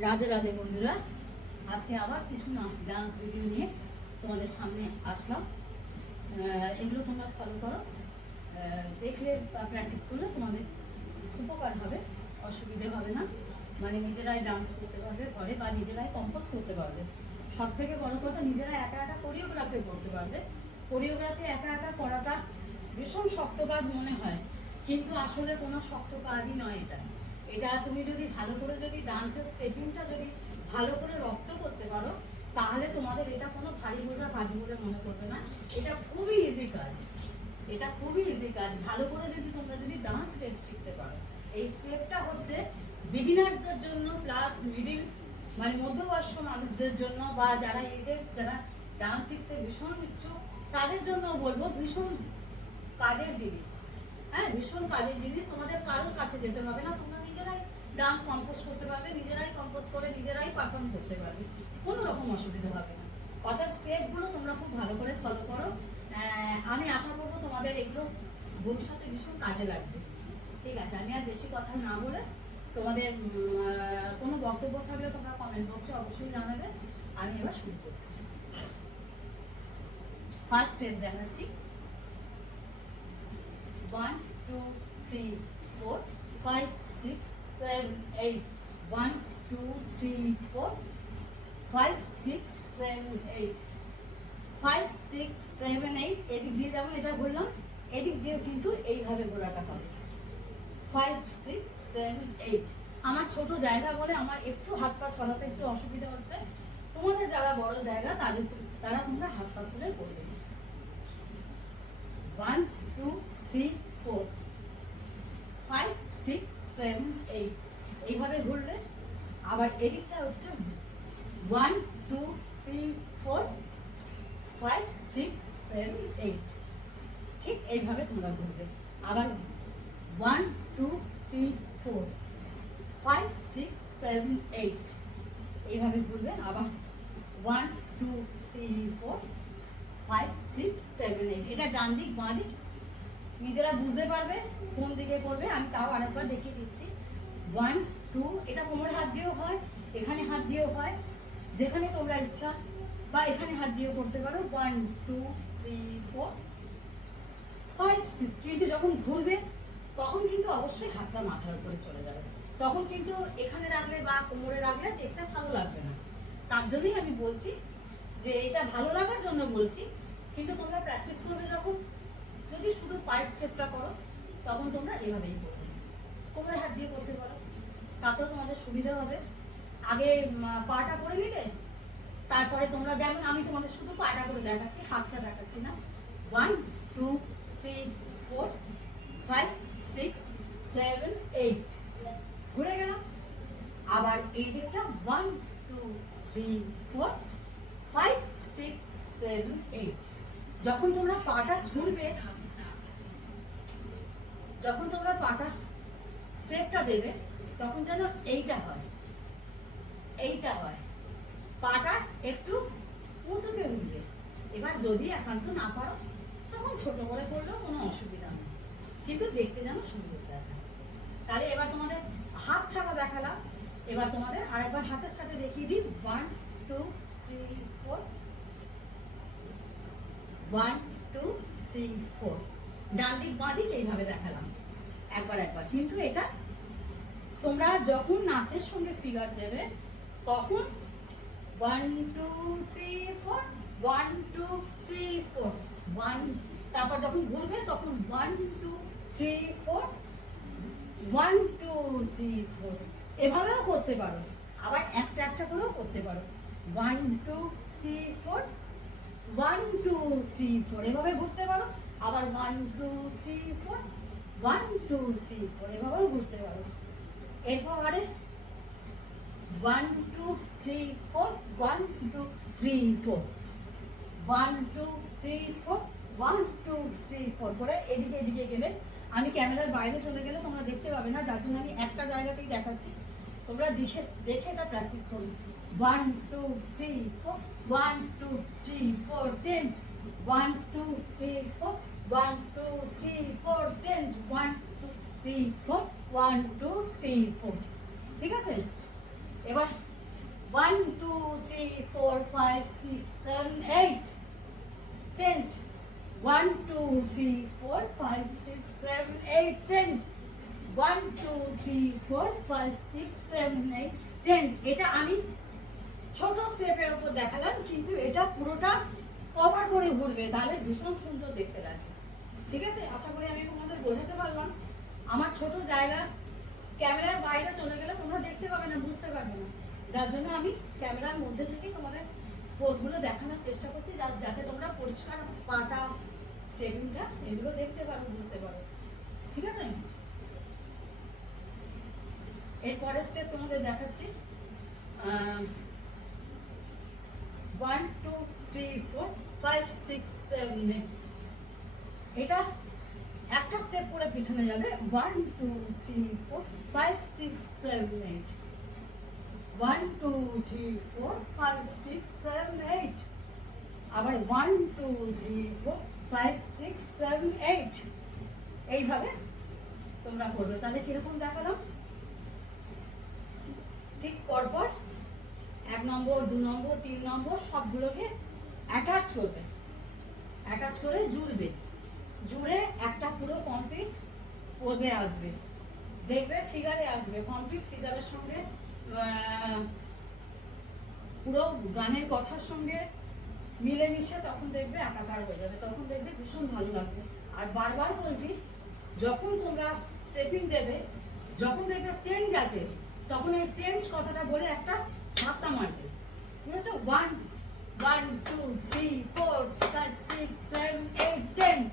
রাধে রাধে বন্ধুরা, আজকে আবার কিছু ডান্স ভিডিও নিয়ে তোমাদের সামনে আসলাম। এগুলো তোমরা ফলো করো, দেখলে প্র্যাকটিস করলে তোমাদের উপকার হবে, অসুবিধে হবে না। মানে নিজেরাই ডান্স করতে পারবে ঘরে, বা নিজেরাই কম্পোজ করতে পারবে। সব থেকে বড় কথা, নিজেরা একা একা কোরিওগ্রাফি করতে পারবে। কোরিওগ্রাফি একা একা করাটা ভীষণ শক্ত কাজ মনে হয়, কিন্তু আসলে কোনো শক্ত কাজই নয় এটা। এটা তুমি যদি ভালো করে, যদি ডান্সের স্টেপিংটা যদি ভালো করে রপ্ত করতে পারো, তাহলে তোমাদের এটা কোনো ভারী বোঝা কাজ বলে মনে করবে না। এটা খুবই ইজি কাজ, এটা খুবই ইজি কাজ। ভালো করে যদি তোমরা যদি ডান্স স্টেপ শিখতে পারো, এই স্টেপটা হচ্ছে বিগিনারদের জন্য প্লাস মিডিল, মানে মধ্যবয়স্ক মানুষদের জন্য, বা যারা এজের, যারা ডান্স শিখতে ভীষণ ইচ্ছুক তাদের জন্য বলবো ভীষণ কাজের জিনিস। হ্যাঁ, ভীষণ কাজের জিনিস। তোমাদের কারোর কাছে যেতে হবে না, তোমরা নিজেরাই ডান্স কম্পোজ করতে পারবে, নিজেরাই কম্পোজ করে নিজেরাই পারফর্ম করতে পারবে, কোনো রকম অসুবিধা হবে না। অর্থাৎ স্টেপগুলো তোমরা খুব ভালো করে ফলো করো। আমি আশা করবো তোমাদের এগুলো ভবিষ্যতে ভীষণ কাজে লাগবে। ঠিক আছে, আমি আর বেশি কথা না বলে, তোমাদের কোনো বক্তব্য থাকলে তোমরা কমেন্ট বক্সে অবশ্যই জানাবে। আমি এবার শুরু করছি। ফার্স্ট স্টেপ দেখাচ্ছি। 1 2 3 4 5 6 7 8 1 2 3 4 5 6 7 8 5 6 7 8 এদিক দিয়ে যেমন এটা ঘুরলাম, এদিক দিয়েও কিন্তু এইভাবে ঘোরাটা হবে। 5 6 7 8। আমার ছোট জায়গা বলে আমার একটু হাত পা ছড়াতে একটু অসুবিধা হচ্ছে। তোমাদের যারা বড় জায়গা তারা তোমরা হাত পা তুলে করবে। 1 2 3 4 5 6 7 8 এইভাবে ঘুরলে। আবার এদিকটা হচ্ছে 1 2 3 4 5 6 7 8, ঠিক এইভাবে তোমরা ঘুরবে। আবার 1 2 3 4 5 6 7 8 এইভাবে ঘুরবে। আবার 1 2 3 4 5 6 7 8। এটা ডান দিক বাঁ দিক নিজেরা বুঝতে পারবে কোন দিকে করবে। আমি তাও আরেকবার দেখিয়ে দিচ্ছি। 1 2, এটা কোমরে হাত দিয়েও হয়, এখানে হাত দিয়েও হয়, যেখানে তোমরা ইচ্ছা, বা এখানে হাত দিয়েও করতে পারো। 1 2 3 4 5 6। কিন্তু যখন ঘুরবে তখন কিন্তু অবশ্যই হাতটা মাথার উপরে চলে যাবে। তখন কিন্তু এখানে রাখলে বা কোমরে রাখলে দেখতে ভালো লাগবে না। তার জন্যই আমি বলছি যে এটা ভালো লাগার জন্য বলছি। কিন্তু তোমরা প্র্যাকটিস করবে যখন, যদি শুধু পায়ের স্টেপটা করো, তখন তোমরা এভাবেই করবে, কোমরে হাত দিয়ে করতে পারো, তাতেও তোমাদের সুবিধা হবে। আগে পাটা করে নিলে, তারপরে তোমরা, যেমন আমি তোমাদের শুধু পাটা করে দেখাচ্ছি, হাতটা দেখাচ্ছি না। 1 2 3 4 5 6 7 8 ঘুরে গেলাম। আবার এই দিকটা 1 2 3 4 5 6 7 8। যখন তোমরা পাটা ঝুড়বে, যখন তোমরা পাটা স্টেপটা দেবে, তখন যেন এইটা হয়, এইটা হয়, পাটা একটু উঁচুতে উঠবে। এবার যদি একান্ত না পারো, তখন ছোট করে করলেও কোনো অসুবিধা নেই, কিন্তু দেখতে যেন সুন্দর দেখায়। তাহলে এবার তোমাদের হাত ছাড়া দেখালাম, এবার তোমাদের আরেকবার হাতের সাথে দেখিয়ে দিই। 1 2 3 4 1 2 3 4। ডান দিক বাঁ দিক এইভাবে দেখালাম একবার একবার। কিন্তু এটা তোমরা যখন নাচের সঙ্গে ফিগার দেবে, তখন 1 2 3 4 1 2 3 4 1। তারপর যখন ঘুরবে তখন 1 2 3 4 1 2 3 4 এভাবেও করতে পারো। আবার একটা একটা করেও করতে পারো। 1 2 3 4 1 2 3 4 এভাবে ঘুরতে পারো। আবার 1 2 3 4 1 2 3 4 এভাবেও ঘুরতে পারো। এরপরে 1 2 3 4 1 2 3 4 1 2 3 4 1 2 3 4 করে এদিকে এদিকে গেলে, আমি ক্যামেরার বাইরে চলে গেলে তোমরা দেখতে পাবে না, যার জন্য আমি একটা জায়গাতেই দেখাচ্ছি। তোমরা দেখে দেখে এটা প্র্যাকটিস করো। 1 2 3 4 1 2 3 4 চেঞ্জ। 1 2 3 4 1 2 3 4 চেঞ্জ। 1 2 3 4 1 2 3 4। ঠিক আছে? এবার 1 2 3 4 5 6 7 8 চেঞ্জ 1 2 3 4 5 6 7 8 চেঞ্জ 1 2 3 4 5 6 7 8 চেঞ্জ। এটা আমি ছোট স্টেপের উপর দেখালাম, কিন্তু এটা পুরোটা কভার করে ঘুরবে, তাহলে ভীষণ সুন্দর দেখতে লাগে। ঠিক আছে, আশা করি আমি তোমাদের বোঝাতে পারলাম। আমার ছোট জায়গা, ক্যামেরার বাইরে চলে গেলে তোমরা দেখতে পাবে না, বুঝতে পারবে না, যার জন্য আমি ক্যামেরার মধ্যে থেকে তোমাদের পোজগুলো দেখানোর চেষ্টা করছি, যাতে তোমরা পরিষ্কার পাটা, স্টেপিংটা এগুলো দেখতে পারো, বুঝতে পারো। ঠিক আছে, এরপরের স্টেপ তোমাদের দেখাচ্ছি। 1 2 3 4 5 6 7 8 এটা একটা স্টেপ করে পিছনে যাবে। 1 2 3 4 5 6 7 8 1 2 3 4 5 6 7 8 আবার 1 2 3 4 5 6 7 8 এইভাবে তোমরা করবে। তাহলে কিরকম দেখালাম? ঠিক পরপর 1 নম্বর 2 নম্বর 3 নম্বর সবগুলোকে অ্যাটাচ করবে, অ্যাটাচ করে জুড়বে, জুড়ে একটা পুরো কমপ্লিট পোজে আসবে, দেখবে ফিগারে আসবে, কমপ্লিট ফিগারের সঙ্গে পুরো গানের কথার সঙ্গে মিলেমিশে তখন দেখবে একাকার হয়ে যাবে, তখন দেখবে ভীষণ ভালো লাগবে। আর বারবার বলছি, যখন তোমরা স্টেপিং দেবে, যখন দেখবে চেঞ্জ আছে, তখন এই চেঞ্জ কথাটা বলে একটা ধাক্কা মারবে। বুঝেছো? 1 1 2 3 4 5 6 7 8 চেঞ্জ,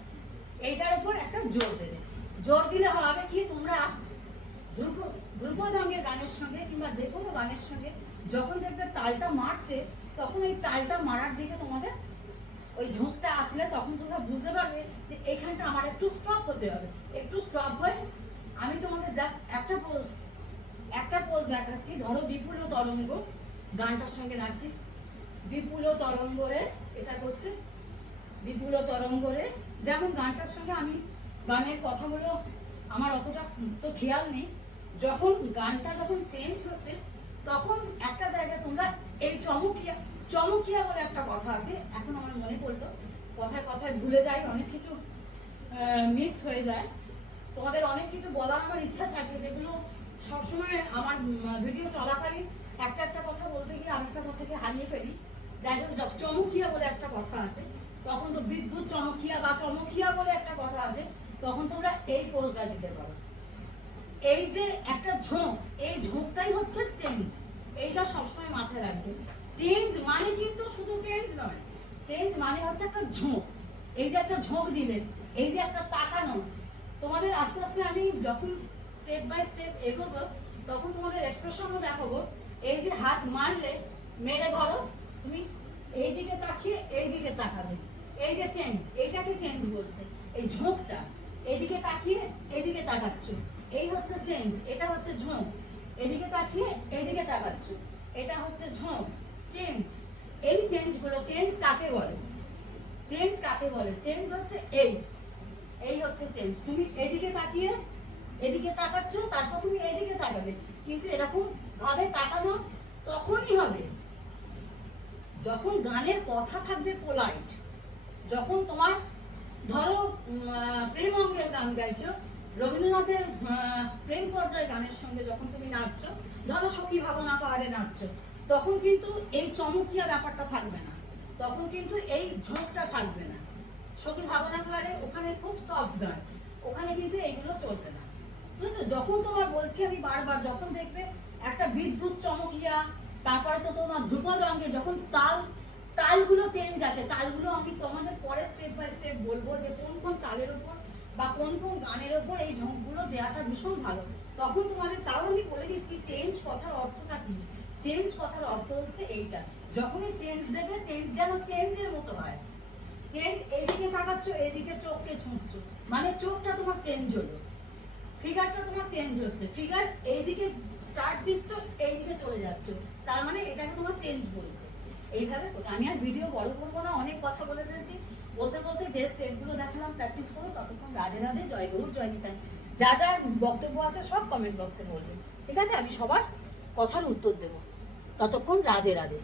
এইটার উপর একটা জোর দেবে। জোর দিলে হবে কি, তোমরা ধ্রুপদ অঙ্গের গানের সঙ্গে কিংবা যে কোনো গানের সঙ্গে যখন দেখবে তালটা মারছে, তখন এই তালটা মারার দিকে তোমাদের ওই ঝোঁকটা আসলে তখন তোমরা বুঝতে পারবে যে এইখানটা আমার একটু স্টপ হতে হবে। একটু স্টপ হয়ে আমি তোমাদের জাস্ট একটা পোজ দেখাচ্ছি। ধরো বিপুল তরঙ্গ, গানটার সঙ্গে নাচছি। বিপুল তরঙ্গ রে, এটা করছে বিপুল তরঙ্গ রে। যেমন গানটার সঙ্গে আমি গানের কথাগুলো আমার অতটা তো খেয়াল নেই, যখন গানটা যখন চেঞ্জ হচ্ছে তখন একটা জায়গায় তোমরা এই চমকিয়া চমকিয়া বলে একটা কথা আছে, এখন আমার মনে পড়লো, কথায় কথায় ভুলে যাই, অনেক কিছু মিস হয়ে যায়। তোমাদের অনেক কিছু বলার আমার ইচ্ছা থাকে, যেগুলো সবসময় আমার ভিডিও চলাকালীন একটা একটা কথা বলতে গিয়ে আরেকটা কথাকে হারিয়ে ফেলি। যাই হোক, চমকিয়া বলে একটা কথা আছে, তখন তো বিদ্যুৎ চমকিয়া বা চমকিয়া বলে একটা কথা আছে, তখন তোমরা এই পোজটা দিতে পারো। এই যে একটা ঝোঁক, এই ঝোঁকটাই হচ্ছে চেঞ্জ, এইটা সবসময় মাথায় রাখবে। চেঞ্জ মানে কিন্তু শুধু চেঞ্জ নয়, চেঞ্জ মানে হচ্ছে একটা ঝোঁক। এই যে একটা ঝোঁক দিলেন, এই যে একটা তাকানো, তোমাদের আস্তে আস্তে আমি যখন স্টেপ বাই স্টেপ এগোবো তখন তোমাদের এক্সপ্রেশনও দেখাবো। এই যে হাত মারলে, মেরে ধরো, তুমি এই দিকে তাকিয়ে এই দিকে তাকাবে, এই যে চেঞ্জ, এইটাকে চেঞ্জ বলছে। এই ঝোঁকটা, এইদিকে তাকিয়ে এইদিকে তাকাচ্ছ, এই হচ্ছে চেঞ্জ। এটা হচ্ছে ঝোঁক, এদিকে তাকিয়ে এইদিকে তাকাচ্ছ, এটা হচ্ছে ঝোঁক, চেঞ্জ। এই চেঞ্জগুলো, চেঞ্জ কাকে বলে? চেঞ্জ কাকে বলে? চেঞ্জ হচ্ছে এই হচ্ছে চেঞ্জ। তুমি এদিকে তাকিয়ে এদিকে তাকাচ্ছ, তারপর তুমি এদিকে তাকাবে, কিন্তু এরকম ভাবে তাকানো তখনই হবে যখন গানের কথা থাকবে পোলাইট। যখন তোমার ধরো প্রেম অঙ্গের গান গাইছো, রবীন্দ্রনাথের প্রেম পর্যায়ে গানের সঙ্গে যখন তুমি নাচছো, ধরো সখী ভাবনা পাহাড়ে নাচছো, তখন কিন্তু এই চমকিয়া ব্যাপারটা থাকবে না, তখন কিন্তু এই ঝোঁকটা থাকবে না। সখী ভাবনা পাহাড়ে ওখানে খুব সফট গান, ওখানে কিন্তু এইগুলো চলবে না। বুঝছো? যখন তোমার বলছি আমি বারবার, যখন দেখবে একটা বিদ্যুৎ চমকিয়া, তারপরে তো তোমার ধ্রুপদ অঙ্গে যখন তালগুলো চেঞ্জ আছে, তালগুলো আমি তোমাদের পরে স্টেপ বাই স্টেপ বলবো যে কোন কোন তালের উপর বা কোন কোন গানের উপর এই ঝোঁকগুলো দেওয়াটা ভীষণ ভালো। তখন তোমাদের তাও আমি বলে দিচ্ছি চেঞ্জ কথার অর্থটা কি। চেঞ্জ কথার অর্থ হচ্ছে এইটা, যখনই চেঞ্জ দেবে, চেঞ্জ যেন চেঞ্জের মতো হয়। চেঞ্জ, এইদিকে তাকাচ্ছ, এইদিকে চোখকে ছুঁচছো, মানে চোখটা তোমার চেঞ্জ হলো, ফিগারটা তোমার চেঞ্জ হচ্ছে, ফিগার এইদিকে স্টার্ট দিচ্ছ, এইদিকে চলে যাচ্ছ, তার মানে এটাকে তোমার চেঞ্জ বলছে। এইভাবে আমি আর ভিডিও বড় করবো না, অনেক কথা বলে ফেলছি। বলতে বলতে যে স্টেপগুলো দেখালাম প্র্যাকটিস করো। ততক্ষণ রাধে রাধে, জয় গুরু, জয় নিতাই। যা যা বক্তব্য আছে সব কমেন্ট বক্সে বলবে, ঠিক আছে? আমি সবার কথার উত্তর দেবো। ততক্ষণ রাধে রাধে।